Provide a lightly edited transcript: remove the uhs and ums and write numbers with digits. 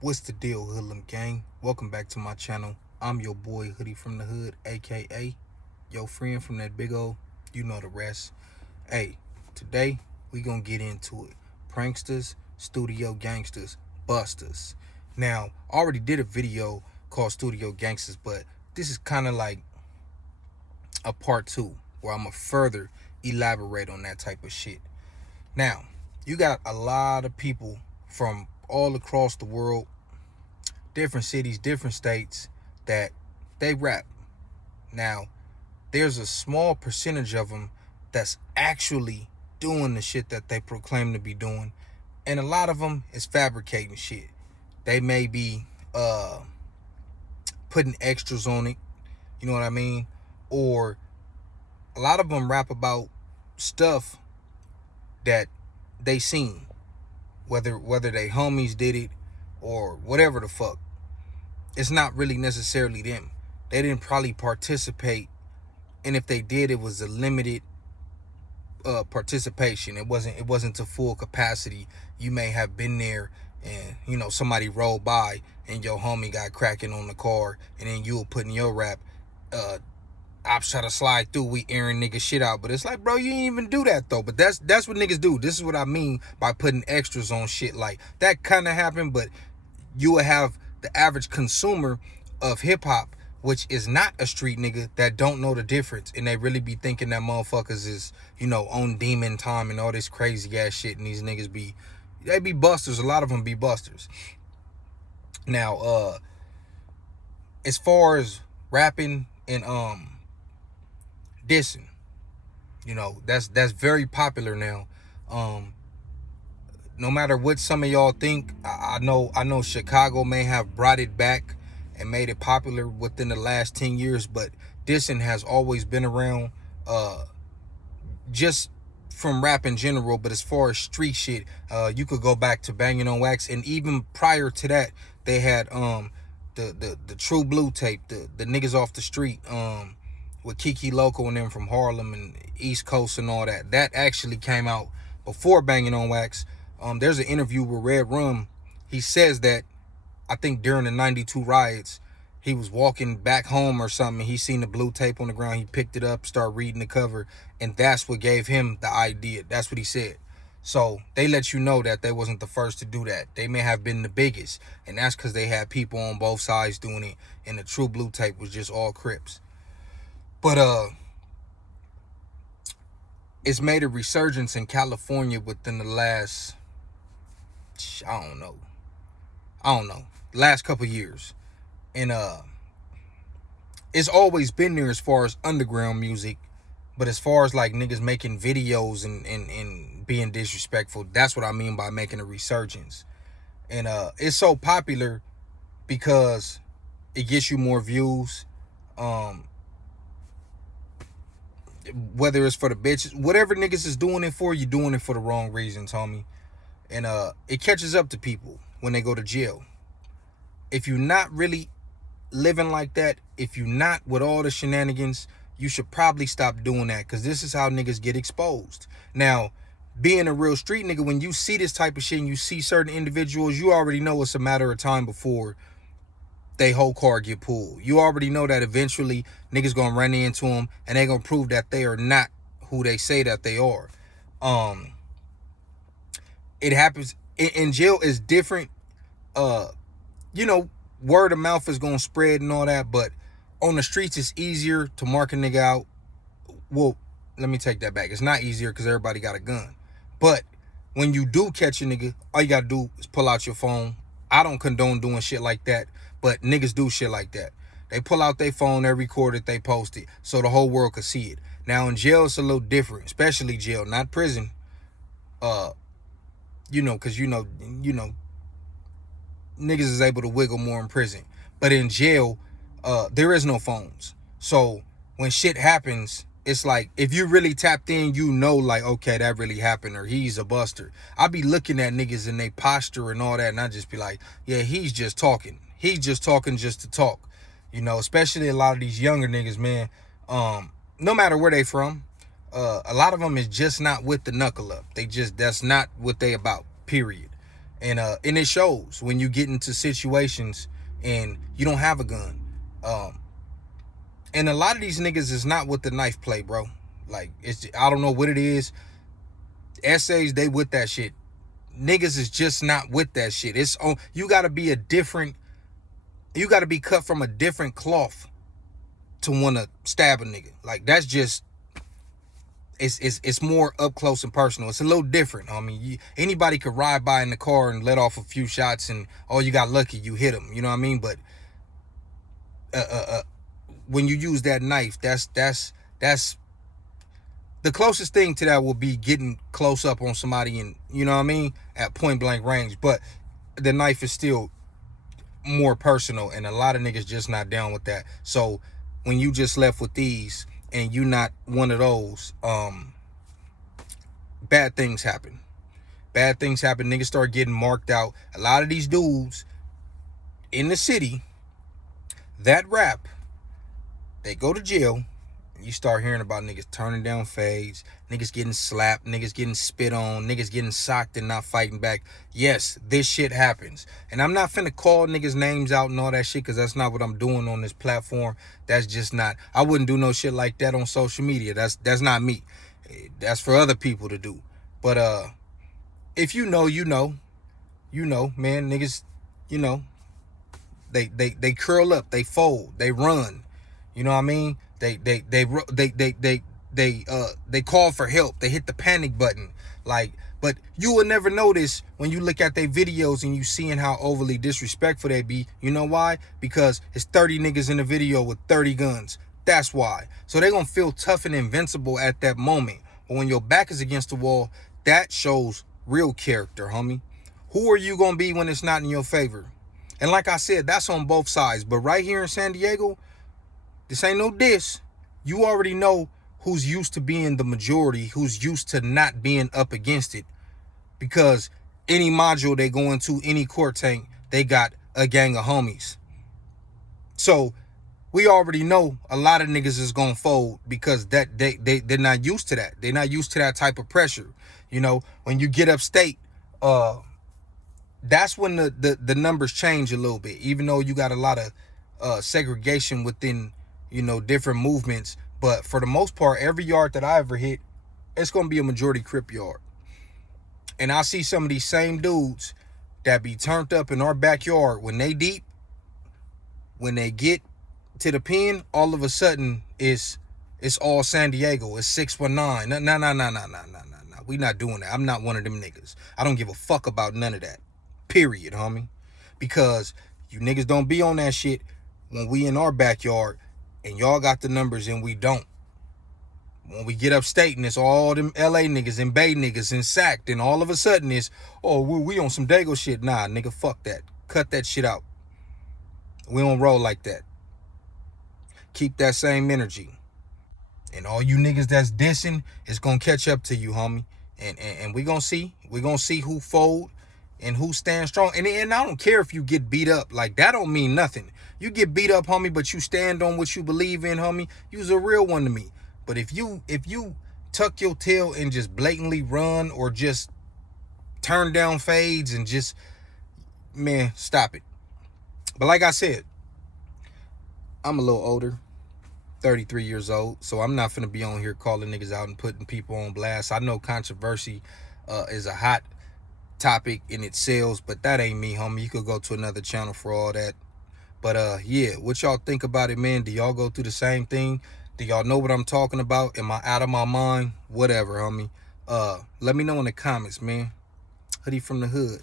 What's the deal, Hoodlum Gang? Welcome back to my channel. I'm your boy Hoodie from the Hood, aka your friend from that big old, you know the rest. Hey, today we gonna get into it. Pranksters, studio gangsters, busters. Now, I already did a video called Studio Gangsters, but this is kind of like a part two where I'm gonna further elaborate on that type of shit. Now, you got a lot of people from all across the world, different cities, different states, that they rap. Now, there's a small percentage of them that's actually doing the shit that they proclaim to be doing, and a lot of them is fabricating shit. They may be putting extras on it, you know what I mean? Or a lot of them rap about stuff that they seen, whether they homies did it or whatever the fuck. It's not really necessarily them. They didn't probably participate, and if they did, it was a limited participation. It wasn't to full capacity. You may have been there, and somebody rolled by, and your homie got cracking on the car, and then you were putting your rap. Ops try to slide through, we airing nigga shit out, but it's like, bro, you didn't even do that though. But that's what niggas do. This is what I mean by putting extras on shit. Like that kind of happened, but you will have the average consumer of hip-hop, which is not a street nigga, that don't know the difference, and they really be thinking that motherfuckers is on demon time and all this crazy ass shit, and these niggas they be busters. A lot of them be busters. Now as far as rapping and dissing, that's very popular now. No matter what some of y'all think, I know Chicago may have brought it back and made it popular within the last 10 years, but dissing has always been around, just from rap in general. But as far as street shit, you could go back to Banging on Wax, and even prior to that, they had the True Blue tape, the niggas off the street, with Kiki Loco and them from Harlem and East Coast and all that. That actually came out before Banging on Wax. There's an interview with Red Rum. He says that I think during the 92 riots, he was walking back home or something. He seen the blue tape on the ground. He picked it up, started reading the cover, and that's what gave him the idea. That's what he said. So they let you know that they wasn't the first to do that. They may have been the biggest, and that's because they had people on both sides doing it, and the True Blue tape was just all Crips. But it's made a resurgence in California within the last, I don't know, last couple years. And it's always been there as far as underground music, but as far as like niggas making videos and being disrespectful, that's what I mean by making a resurgence. And it's so popular because it gets you more views. Whether it's for the bitches, whatever niggas is doing it for, you doing it for the wrong reasons, homie. And it catches up to people when they go to jail. If you're not really living like that, if you're not with all the shenanigans, you should probably stop doing that, because this is how niggas get exposed. Now, being a real street nigga, when you see this type of shit and you see certain individuals, you already know it's a matter of time before they whole car get pulled. You already know that eventually niggas gonna run into them, and they gonna prove that they are not who they say that they are. It happens in jail is different. Word of mouth is gonna spread and all that, but on the streets it's easier to mark a nigga out. Well, let me take that back. It's not easier because everybody got a gun. But when you do catch a nigga, all you gotta do is pull out your phone. I don't condone doing shit like that, but niggas do shit like that. They pull out their phone, they record it, they post it, so the whole world could see it. Now in jail it's a little different, especially jail, not prison. Because niggas is able to wiggle more in prison. But in jail, there is no phones. So when shit happens, it's like, if you really tapped in, like, okay, that really happened, or he's a buster. I be looking at niggas and they posture and all that, and I just be like, yeah, he's just talking. He's just talking just to talk. Especially a lot of these younger niggas, man. No matter where they from, a lot of them is just not with the knuckle up. That's not what they about, period. And it shows when you get into situations and you don't have a gun. And a lot of these niggas is not with the knife play, bro. Like, it's, I don't know what it is. Essays, they with that shit. Niggas is just not with that shit. It's on. You gotta be a different. You gotta be cut from a different cloth to wanna stab a nigga. Like, that's just. It's more up close and personal. It's a little different. I mean, anybody could ride by in the car and let off a few shots, and oh, you got lucky, you hit him. You know what I mean? But when you use that knife, that's the closest thing to that will be getting close up on somebody and, you know what I mean, at point blank range. But the knife is still more personal, and a lot of niggas just not down with that. So when you just left with these and you not one of those, bad things happen. Bad things happen. Niggas start getting marked out. A lot of these dudes in the city that rap, they go to jail. You start hearing about niggas turning down fades, niggas getting slapped, niggas getting spit on, niggas getting socked and not fighting back. Yes, this shit happens. And I'm not finna call niggas names out and all that shit, because that's not what I'm doing on this platform. That's just not. I wouldn't do no shit like that on social media. That's not me. That's for other people to do. But if you know, you know. You know, man, niggas, you know, they curl up, they fold, they run. You know what I mean? They call for help. They hit the panic button. Like, but you will never notice when you look at their videos and you seeing how overly disrespectful they be. You know why? Because it's 30 niggas in the video with 30 guns. That's why. So they gonna feel tough and invincible at that moment. But when your back is against the wall, that shows real character, homie. Who are you gonna be when it's not in your favor? And like I said, that's on both sides. But right here in San Diego, this ain't no diss. You already know who's used to being the majority, who's used to not being up against it. Because any module they go into, any court tank, they got a gang of homies. So we already know a lot of niggas is gonna fold, because that they're not used to that. They're not used to that type of pressure. You know, when you get upstate, that's when the numbers change a little bit. Even though you got a lot of segregation within, you know, different movements, but for the most part, every yard that I ever hit, it's gonna be a majority Crip yard. And I see some of these same dudes that be turned up in our backyard when they deep, when they get to the pen, all of a sudden it's all San Diego. It's 619. No. We not doing that. I'm not one of them niggas. I don't give a fuck about none of that. Period, homie. Because you niggas don't be on that shit when we in our backyard and y'all got the numbers and we don't. When we get upstate and it's all them LA niggas and Bay niggas and sacked, and all of a sudden it's, oh, we on some Dago shit. Nah, nigga, fuck that. Cut that shit out. We don't roll like that. Keep that same energy. And all you niggas that's dissing is gonna catch up to you, homie. And we gonna see. We gonna see who fold and who stands strong. And I don't care if you get beat up. Like, that don't mean nothing. You get beat up, homie, but you stand on what you believe in, homie. You's a real one to me. But if you tuck your tail and just blatantly run, or just turn down fades and just, man, stop it. But like I said, I'm a little older, 33 years old, so I'm not finna be on here calling niggas out and putting people on blast. I know controversy is a hot topic in itself, but that ain't me, homie. You could go to another channel for all that. But yeah, what y'all think about it, man? Do y'all go through the same thing? Do y'all know what I'm talking about? Am I out of my mind? Whatever, homie. Let me know in the comments, man. Hoodie from the hood.